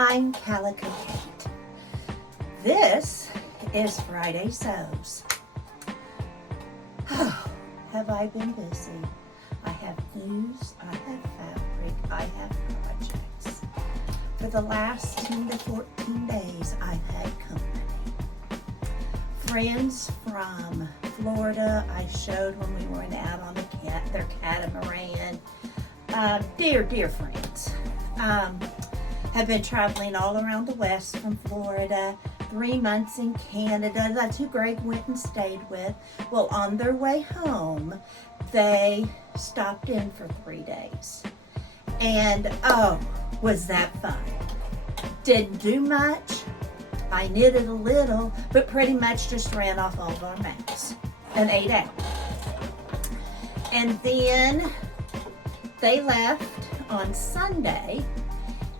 I'm Calico Kate. This is Friday Sews. Oh, have I been busy? I have news, I have fabric, I have projects. For the last 10 to 14 days, I've had company. Friends from Florida, I showed when we went out on their catamaran. Dear friends. Have been traveling all around the West from Florida, 3 months in Canada. That's who Greg went and stayed with. Well, on their way home, they stopped in for 3 days. And oh, was that fun. Didn't do much. I knitted a little, but pretty much just ran off all of our mats and ate out. And then they left on Sunday,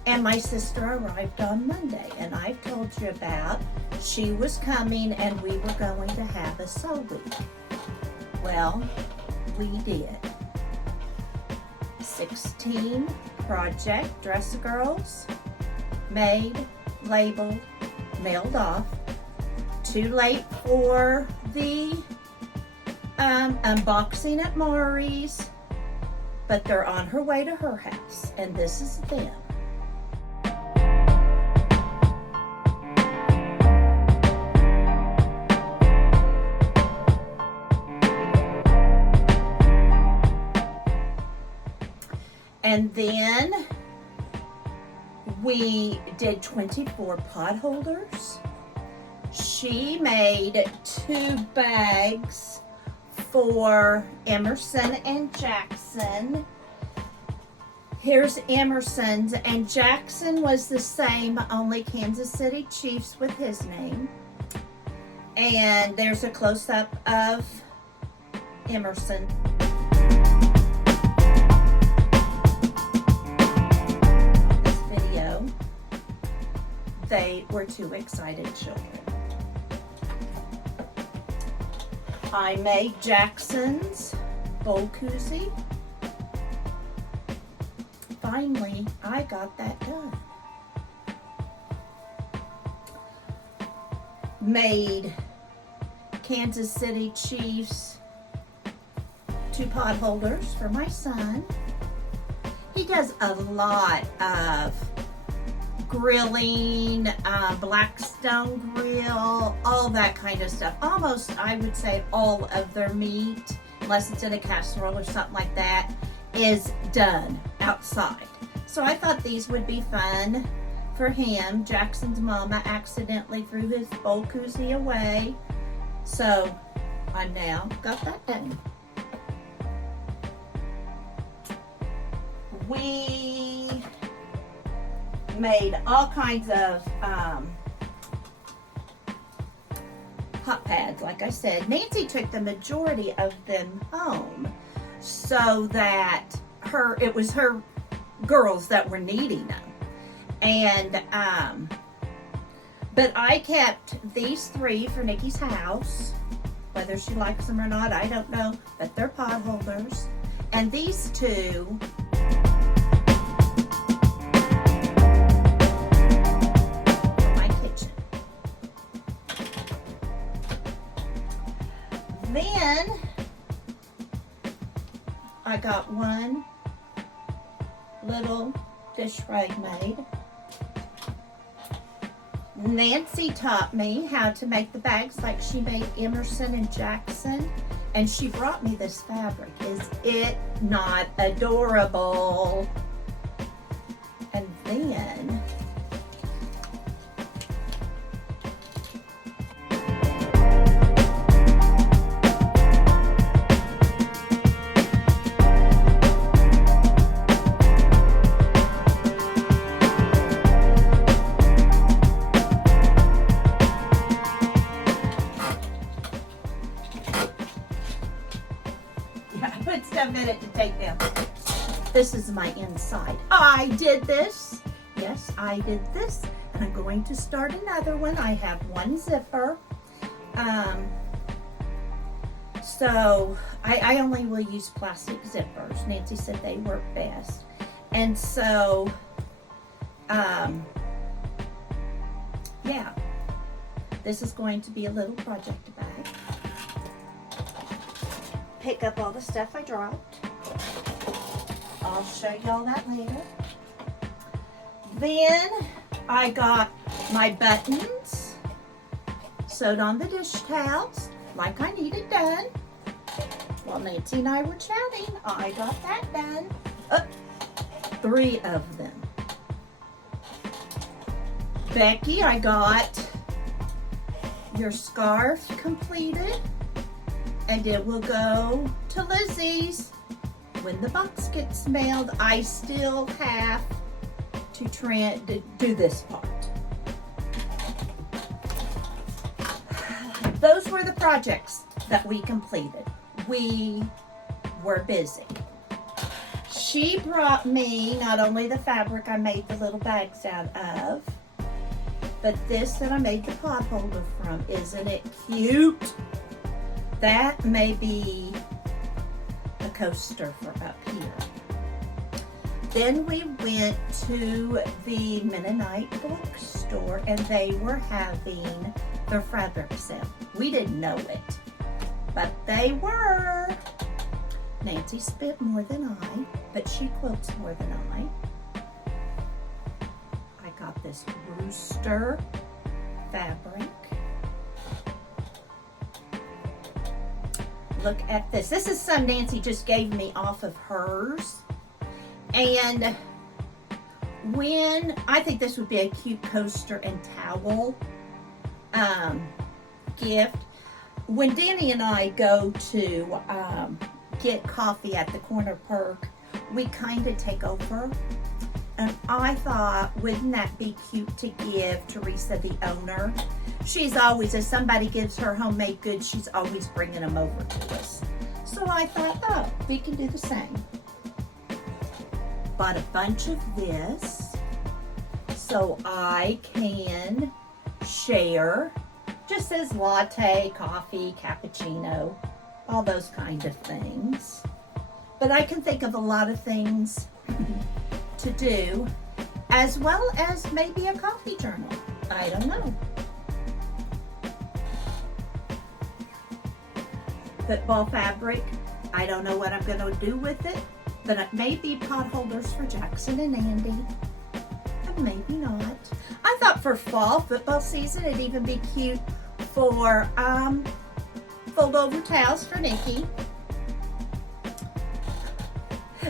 and my sister arrived on Monday, and I've told you about she was coming and we were going to have a sew week. Well, we did. 16 project dress girls, made, labeled, mailed off. Too late for the unboxing at Mari's, but they're on her way to her house, and this is them. And then we did 24 pot holders. She made 2 bags for Emerson and Jackson. Here's Emerson's, and Jackson was the same, only Kansas City Chiefs with his name. And there's a close-up of Emerson. They were 2 excited children. I made Jackson's bowl koozie. Finally, I got that done. Made Kansas City Chiefs 2 pot holders for my son. He does a lot of grilling, Blackstone grill, all that kind of stuff. Almost, I would say, all of their meat, unless it's in a casserole or something like that, is done outside. So I thought these would be fun for him. Jackson's mama accidentally threw his bowl koozie away, so I now got that done. We made all kinds of hot pads, like I said. Nancy took the majority of them home so that it was her girls that were needing them. And but I kept these 3 for Nikki's house. Whether she likes them or not, I don't know, but they're pot holders. And these 2 then I got 1 little dish rag made. Nancy taught me how to make the bags like she made Emerson and Jackson, and she brought me this fabric. Is it not adorable? And then it's a minute to take them. This is my inside. I did this. Yes, I did this. And I'm going to start another one. I have 1 zipper. So I only will use plastic zippers. Nancy said they work best. And so yeah, this is going to be a little project bag. Pick up all the stuff I dropped. I'll show y'all that later. Then I got my buttons sewed on the dish towels like I needed done. While Nancy and I were chatting, I got that done. 3 of them. Becky, I got your scarf completed, and it will go to Lizzie's when the box gets mailed. I still have to do this part. Those were the projects that we completed. We were busy. She brought me not only the fabric I made the little bags out of, but this that I made the pot holder from. Isn't it cute? That may be a coaster for up here. Then we went to the Mennonite bookstore, and they were having their fabric sale. We didn't know it, but they were. Nancy spent more than I, but she quilts more than I. I got this rooster fabric. Look at this. This is some Nancy just gave me off of hers. And I think this would be a cute coaster and towel gift. When Danny and I go to get coffee at the corner perk, we kind of take over. And I thought, wouldn't that be cute to give Teresa, the owner? She's always, if somebody gives her homemade goods, she's always bringing them over to us. So I thought, oh, we can do the same. Bought a bunch of this so I can share. Just says latte, coffee, cappuccino, all those kind of things. But I can think of a lot of things to do, as well as maybe a coffee journal. I don't know. Football fabric, I don't know what I'm going to do with it, but it may be pot holders for Jackson and Andy, and maybe not. I thought for fall football season it'd even be cute for fold over towels for Nikki.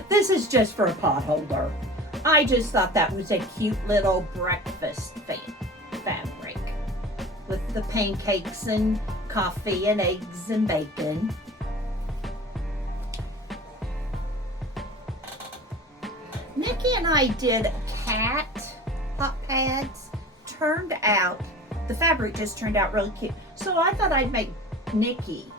This is just for a pot holder. I just thought that was a cute little breakfast fabric with the pancakes and coffee and eggs and bacon. Nikki and I did cat hot pads. Turned out, the fabric just turned out really cute. So I thought I'd make Nikki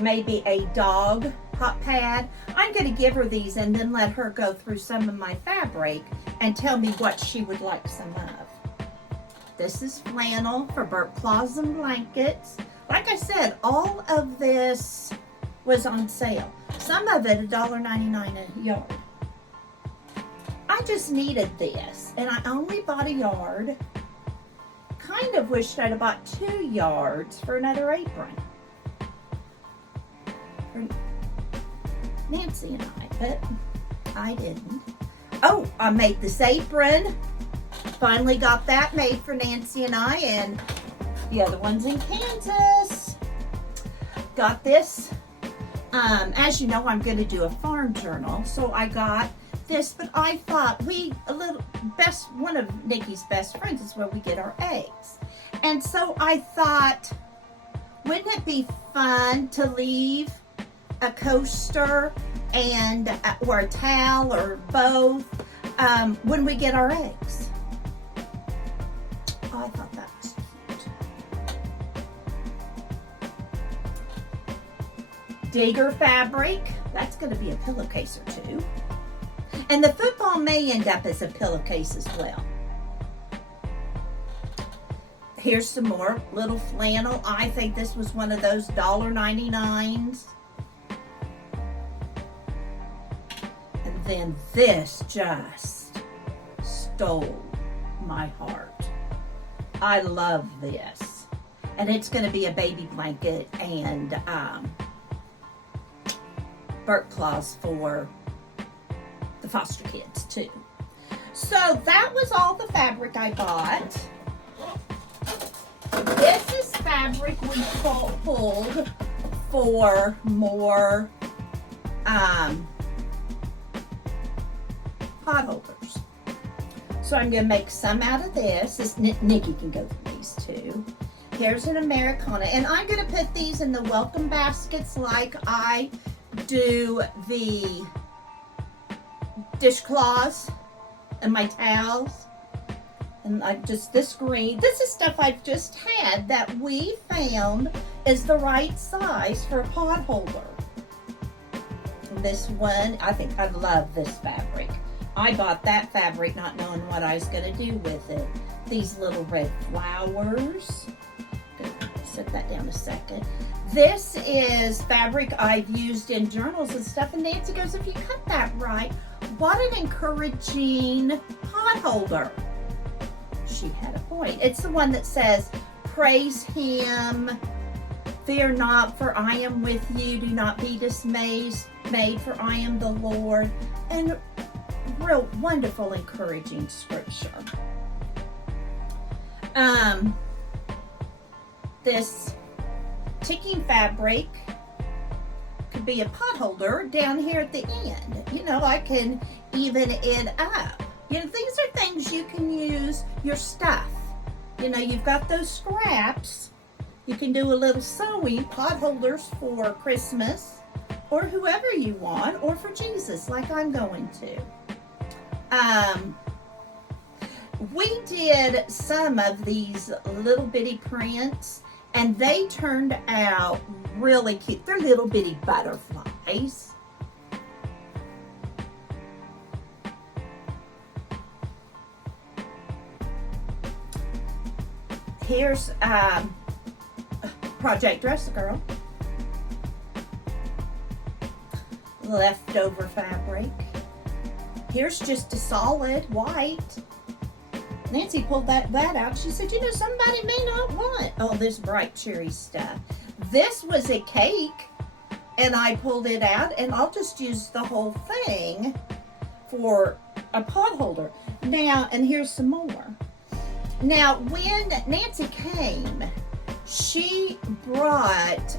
maybe a dog hot pad. I'm going to give her these and then let her go through some of my fabric and tell me what she would like some of. This is flannel for burp cloths and blankets. Like I said, all of this was on sale. Some of it $1.99 a yard. I just needed this, and I only bought a yard. Kind of wished I'd have bought 2 yards for another apron. For Nancy and I, but I didn't. Oh, I made this apron. Finally got that made for Nancy and I, and the other one's in Kansas. Got this. As you know, I'm going to do a farm journal, so I got this, but I thought one of Nikki's best friends is where we get our eggs. And so I thought, wouldn't it be fun to leave a coaster and or a towel or both when we get our eggs? Oh, I thought that was cute. Digger fabric, that's going to be a pillowcase or 2. And the football may end up as a pillowcase as well. Here's some more little flannel. I think this was one of those $1.99s. And then this just stole my heart. I love this. And it's going to be a baby blanket and burp cloths for the foster kids too. So that was all the fabric I bought. This is fabric we pulled for more pot holders. So I'm going to make some out of this. Nikki can go through these too. Here's an Americana. And I'm going to put these in the welcome baskets like I do the dishcloths and my towels. And this green, this is stuff I've just had that we found is the right size for a pot holder. And this one, I think I love this fabric. I bought that fabric not knowing what I was going to do with it. These little red flowers. Set that down a second. This is fabric I've used in journals and stuff. And Nancy goes, if you cut that right, what an encouraging pot holder. She had a point. It's the one that says, praise him, fear not, for I am with you. Do not be dismayed, for I am the Lord. And real wonderful, encouraging scripture. This ticking fabric could be a pot holder down here at the end. You know, I can even it up. You know, these are things you can use your stuff. You know, you've got those scraps. You can do a little sewing, pot holders for Christmas, or whoever you want, or for Jesus, like I'm going to. We did some of these little bitty prints, and they turned out really cute. They're little bitty butterflies. Here's Project Dress a Girl. Leftover fabric. Here's just a solid white. Nancy pulled that out. She said, you know, somebody may not want all this bright cherry stuff. This was a cake, and I pulled it out, and I'll just use the whole thing for a pot holder. Now, and here's some more. Now, when Nancy came, she brought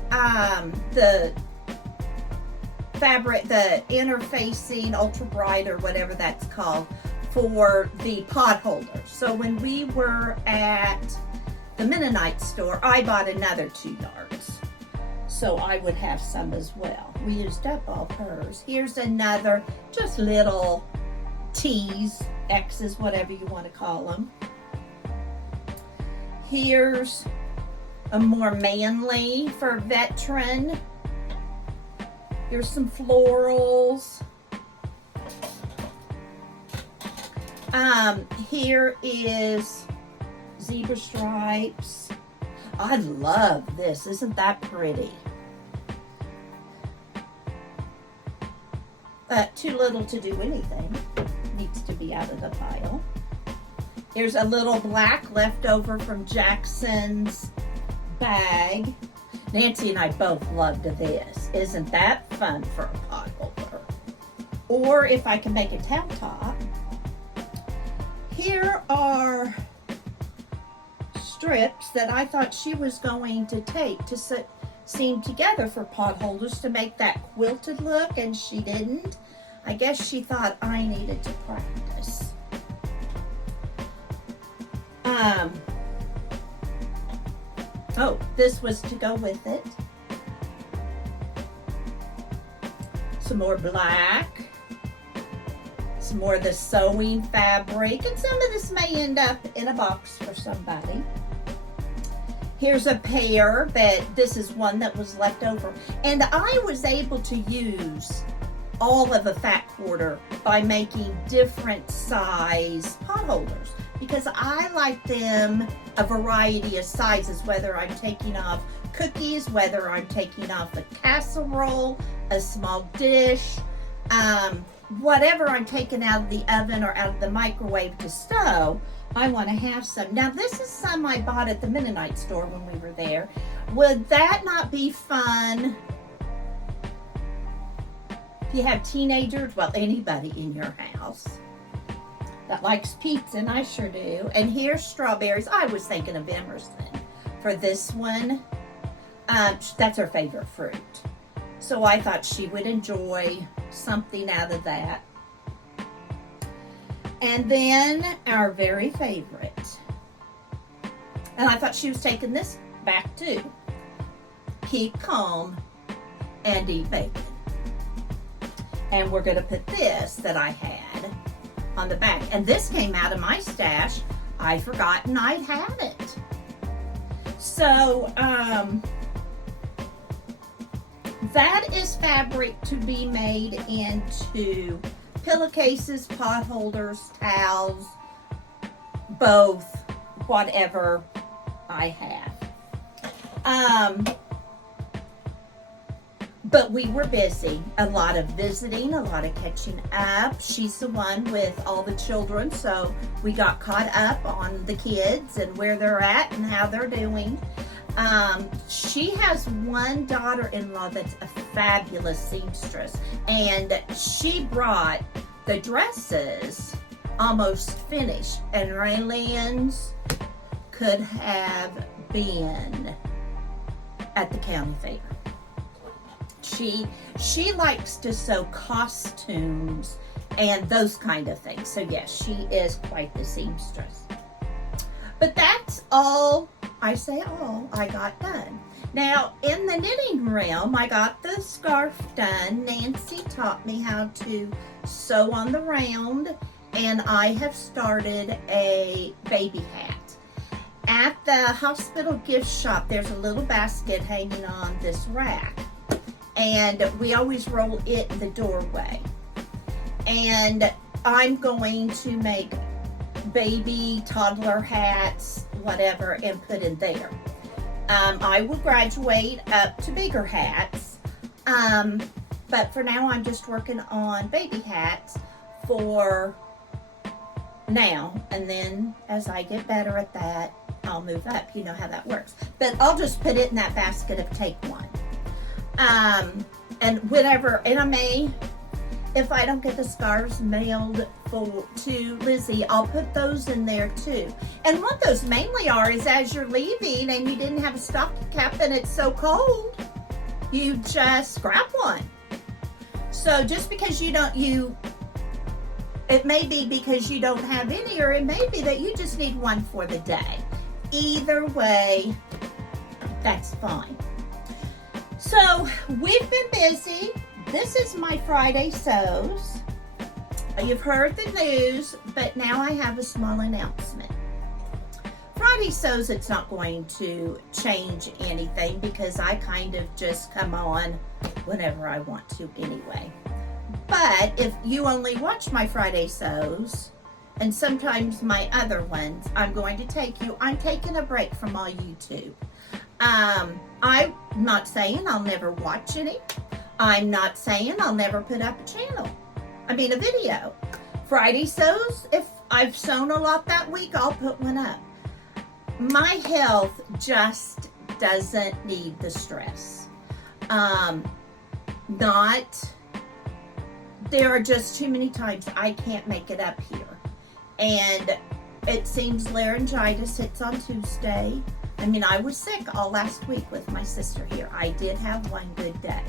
the fabric, the interfacing ultra bright or whatever that's called, for the pot holders. So when we were at the Mennonite store, I bought another 2 yards. So I would have some as well. We used up all hers. Here's another, just little T's, X's, whatever you want to call them. Here's a more manly for veteran. Here's some florals. Here is zebra stripes. I love this. Isn't that pretty? Too little to do anything. Needs to be out of the pile. Here's a little black leftover from Jackson's bag. Nancy and I both loved this. Isn't that fun for a pot holder? Or if I can make a towel top. Here are strips that I thought she was going to take to seam together for pot holders to make that quilted look, and she didn't. I guess she thought I needed to practice. Oh, this was to go with it. Some more black. Some more of the sewing fabric. And some of this may end up in a box for somebody. Here's a pair that this is one that was left over. And I was able to use all of a fat quarter by making different size pot holders, because I like them a variety of sizes, whether I'm taking off cookies, whether I'm taking off a casserole, a small dish, whatever I'm taking out of the oven or out of the microwave to stow, I want to have some. Now, this is some I bought at the Mennonite store when we were there. Would that not be fun if you have teenagers, well, anybody in your house that likes pizza, and I sure do. And here's strawberries. I was thinking of Emerson for this one. That's her favorite fruit. So I thought she would enjoy something out of that. And then our very favorite. And I thought she was taking this back too. Keep calm and eat bacon. And we're going to put this that I had on the back. And this came out of my stash. I'd forgotten I'd had it. So, that is fabric to be made into pillowcases, pot holders, towels, both, whatever I have. But we were busy. A lot of visiting, a lot of catching up. She's the one with all the children, so we got caught up on the kids and where they're at and how they're doing. She has one daughter-in-law that's a fabulous seamstress, and she brought the dresses almost finished, and Raylan's could have been at the county fair. She likes to sew costumes and those kind of things. So yes, she is quite the seamstress. But that's all, I say all, I got done. Now, in the knitting realm, I got the scarf done. Nancy taught me how to sew on the round, and I have started a baby hat. At the hospital gift shop, there's a little basket hanging on this rack, and we always roll it in the doorway. And I'm going to make baby, toddler hats, whatever, and put in there. I will graduate up to bigger hats, but for now I'm just working on baby hats for now, and then as I get better at that, I'll move up. You know how that works. But I'll just put it in that basket of take one. And whenever, and I may, if I don't get the scarves mailed to Lizzie, I'll put those in there too. And what those mainly are is as you're leaving and you didn't have a stocking cap and it's so cold, you just grab one. So just because you don't, it may be because you don't have any, or it may be that you just need one for the day. Either way, that's fine. So we've been busy. This is my Friday sews. You've heard the news, but now I have a small announcement. Friday sews, it's not going to change anything because I kind of just come on whenever I want to anyway. But if you only watch my Friday sews, and sometimes my other ones, I'm taking a break from all YouTube. I'm not saying I'll never watch any. I'm not saying I'll never put up a video. Friday sews, if I've sewn a lot that week, I'll put one up. My health just doesn't need the stress. There are just too many times I can't make it up here. And it seems laryngitis hits on Tuesday. I was sick all last week with my sister here. I did have one good day.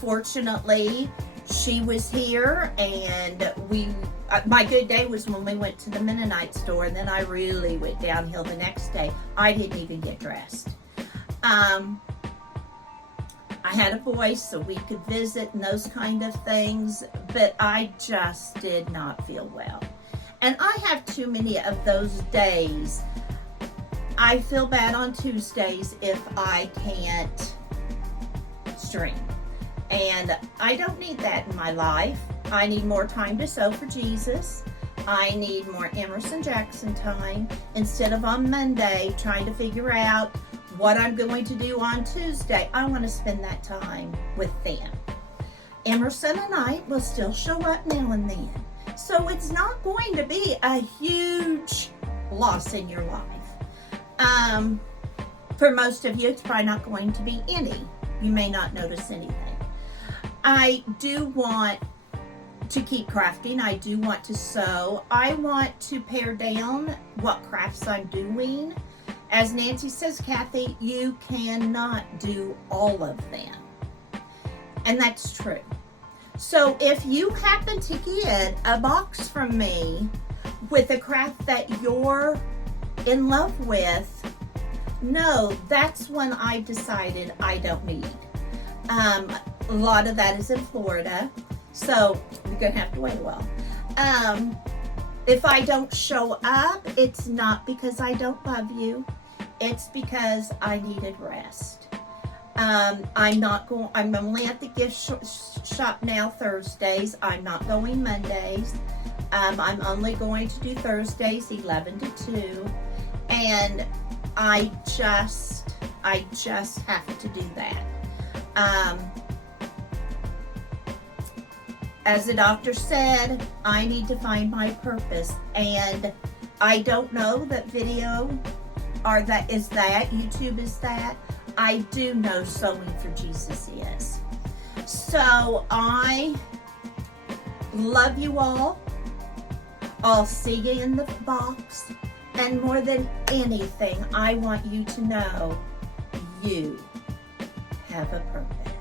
Fortunately, she was here, and my good day was when we went to the Mennonite store, and then I really went downhill the next day. I didn't even get dressed. I had a voice so we could visit and those kind of things, but I just did not feel well. And I have too many of those days. I feel bad on Tuesdays if I can't stream. And I don't need that in my life. I need more time to sew for Jesus. I need more Emerson Jackson time instead of on Monday trying to figure out what I'm going to do on Tuesday. I want to spend that time with them. Emerson and I will still show up now and then. So it's not going to be a huge loss in your life. For most of you, it's probably not going to be any. You may not notice anything. I do want to keep crafting. I do want to sew. I want to pare down what crafts I'm doing. As Nancy says, Kathy, you cannot do all of them. And that's true. So if you happen to get a box from me with a craft that you're in love with, no, that's when I decided I don't need. A lot of that is in Florida, so you're gonna have to wait a while. If I don't show up, it's not because I don't love you. It's because I needed rest. I'm only at the gift shop now Thursdays. I'm not going Mondays. I'm only going to do Thursdays 11 to 2. And I just have to do that. As the doctor said, I need to find my purpose. And I don't know that video or that is that, YouTube is that. I do know Sewing for Jesus is. So I love you all. I'll see you in the box. And more than anything, I want you to know you have a purpose.